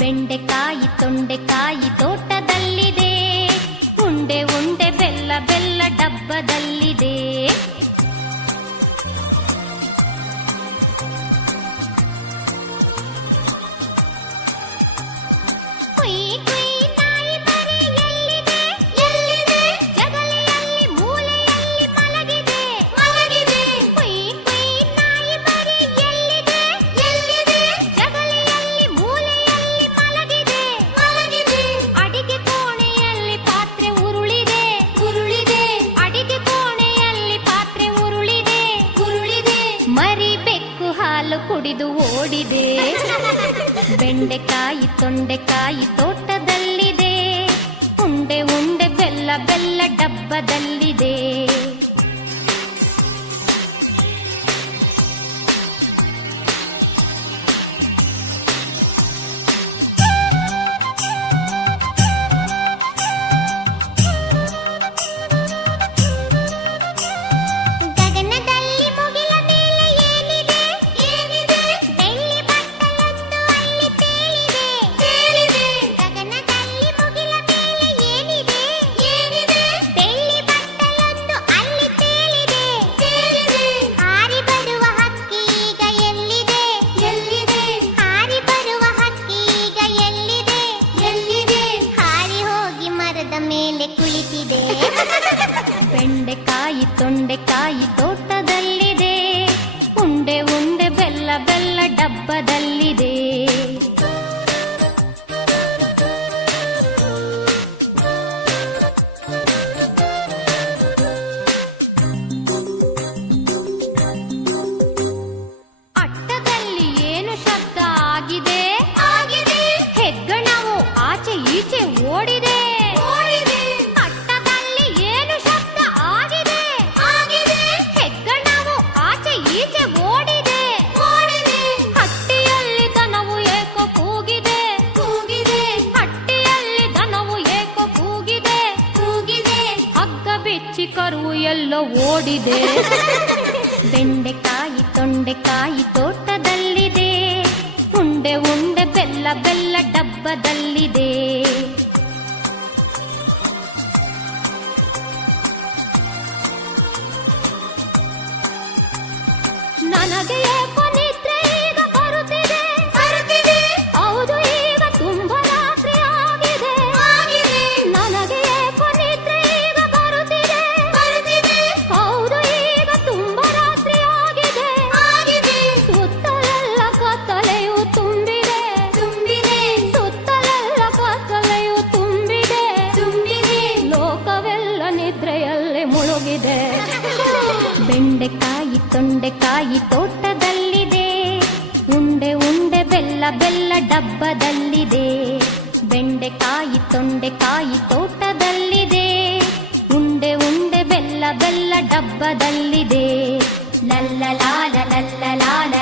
ಬೆಂಡೆಕಾಯಿ ತೊಂಡೆಕಾಯಿ ತೋಟದಲ್ಲಿದೆ, ಉಂಡೆ ಉಂಡೆ ಬೆಲ್ಲ ಬೆಲ್ಲ ಡಬ್ಬದಲ್ಲಿದೆ. ಕುಯ್ ಕುಯ್ ನಾಯಿ ಮರಿ ಎಲ್ಲಿದೆ ಎಲ್ಲಿದೆ, ಜಗಲಿಯಲ್ಲಿ ಮೂಲೆಯಲ್ಲಿ ಮಲಗಿದೆ ಮಲಗಿದೆ. ಕುಯ್ ಕುಯ್ ನಾಯಿ ಮರಿ ಎಲ್ಲಿದೆ ಎಲ್ಲಿದೆ, ಜಗಲಿಯಲ್ಲಿ ಮೂಲೆಯಲ್ಲಿ ಮಲಗಿದೆ ಮಲಗಿದೆ. ಅಡಿಗೆ ಕೋಣೆಯಲ್ಲಿ ಪಾತ್ರೆ ಉರುಳಿದೆ ಉರುಳಿದೆ, ಅಡಿಗೆ ಕೋಣೆಯಲ್ಲಿ ಪಾತ್ರೆ ಉರುಳಿದೆ ಉರುಳಿದೆ. ಮರಿ ಬೆಕ್ಕು ಹಾಲು ಕುಡಿದು ಓಡಿದೆ. ಬೆಂಡೆಕಾಯಿ ತೊಂಡೆಕಾಯಿ ತೋಟದಲ್ಲಿದೆ, ಉಂಡೆ ಉಂಡೆ ಬೆಲ್ಲ ಬೆಲ್ಲ ಡಬ್ಬದಲ್ಲಿದೆ. ಗಗನದಲ್ಲಿ ಮುಗಿಲ ಮೇಲೆ ಏನಿದೆ ಏನಿದೆ, ಬೆಳ್ಳಿ ಬಟ್ಟಲೊಂದು ಅಲ್ಲಿ ತೇಲಿದೆ ತೇಲಿದೆ. ಗಗನದಲ್ಲಿ ಮುಗಿಲ ಮೇಲೆ ಏನಿದೆ ಏನಿದೆ, ಬೆಳ್ಳಿ ಬಟ್ಟಲೊಂದು ಅಲ್ಲಿ ತೇಲಿದೆ ತೇಲಿದೆ. ಹಾರಿ ಬರುವ ಹಕ್ಕಿ ಈಗ ಎಲ್ಲಿದೆ ಎಲ್ಲಿದೆ, ಹಾರಿ ಬರುವ ಹಕ್ಕಿ ಈಗ ಎಲ್ಲಿದೆ ಎಲ್ಲಿದೆ. ಹಾರಿ ಹೋಗಿ ಮರದ ಮೇಲೆ ಕುಳಿತಿದೆ. ಬೆಂಡೆಕಾಯಿ ತೊಂಡೆಕಾಯಿ ತೋಟದಲ್ಲಿದೆ, ಉಂಡೆ ಉಂಡೆ ಬೆಲ್ಲ ಬೆಲ್ಲ ಡಬ್ಬದಲ್ಲಿದೆ. ಅಟ್ಟದಲ್ಲಿ ಏನು ಶಬ್ದ ಆಗಿದೆ ಆಗಿದೆ, ಹೆಗ್ಗಣವು ಆಚೆ ಈಚೆ ಓಡಿದೆ ಓಡಿದೆ. ಅಟ್ಟದಲ್ಲಿ ಏನು ಶಬ್ದ ಆಗಿದೆ ಆಗಿದೆ, ಹೆಗ್ಗಣವು ಆಚೆ ಈಚೆ ಓಡಿದೆ ಓಡಿದೆ. ಹಟ್ಟಿಯಲ್ಲಿ ದನವು ಏಕೋ ಕೂಗಿದೆ ಕೂಗಿದೆ, ಹಟ್ಟಿಯಲ್ಲಿ ದನವು ಏಕೋ ಕೂಗಿದೆ ಕೂಗಿದೆ. ಹಗ್ಗ ಬಿಚ್ಚಿ ಕರು ಎಲ್ಲೋ ಓಡಿದೆ. ಬೆಂಡೆಕಾಯಿ ತೊಂಡೆಕಾಯಿ ತೋಟದಲ್ಲಿದೆ, ಉಂಡೆ ಉಂಡೆ ಬೆಲ್ಲ ಬೆಲ್ಲ ಡಬ್ಬದಲ್ಲಿದೆ. ನನಗೆ ಏಕೋ ನಿದ್ರೆ ಈಗ ಬರುತ್ತಿದೆ ಬರುತ್ತಿದೆ, ಹೌದು ಈಗ ತುಂಬಾ ರಾತ್ರಿ ಆಗಿದೆ ಆಗಿದೆ. ನನಗೆ ಏಕೋ ನಿದ್ರೆ ಈಗ ಬರುತ್ತಿದೆ ಬರುತ್ತಿದೆ, ಹೌದು ಈಗ ತುಂಬಾ ರಾತ್ರಿ ಆಗಿದೆ ಆಗಿದೆ. ಸುತ್ತಲೆಲ್ಲ ಕತ್ತಲೆಯು ತುಂಬಿದೆ ತುಂಬಿದೆ, ಸುತ್ತಲೆಲ್ಲ ಕತ್ತಲೆಯು ತುಂಬಿದೆ ತುಂಬಿದೆ. ಲೋಕವೆಲ್ಲ ನಿದ್ರೆಯಲ್ಲೇ ಮುಳುಗಿದೆ. ಬೆಂಡೆಕಾಯಿ ತೊಂಡೆಕಾಯಿ ತೋಟದಲ್ಲಿದೆ, ಉಂಡೆ ಉಂಡೆ ಬೆಲ್ಲ ಬೆಲ್ಲ ಡಬ್ಬದಲ್ಲಿದೆ. ಬೆಂಡೆಕಾಯಿ ತೊಂಡೆಕಾಯಿ ತೋಟದಲ್ಲಿದೆ, ಉಂಡೆ ಉಂಡೆ ಬೆಲ್ಲ ಬೆಲ್ಲ ಡಬ್ಬದಲ್ಲಿದೆ. ಲಲ್ಲ ಲಾಲ ಲಲ್ಲ ಲಾಲ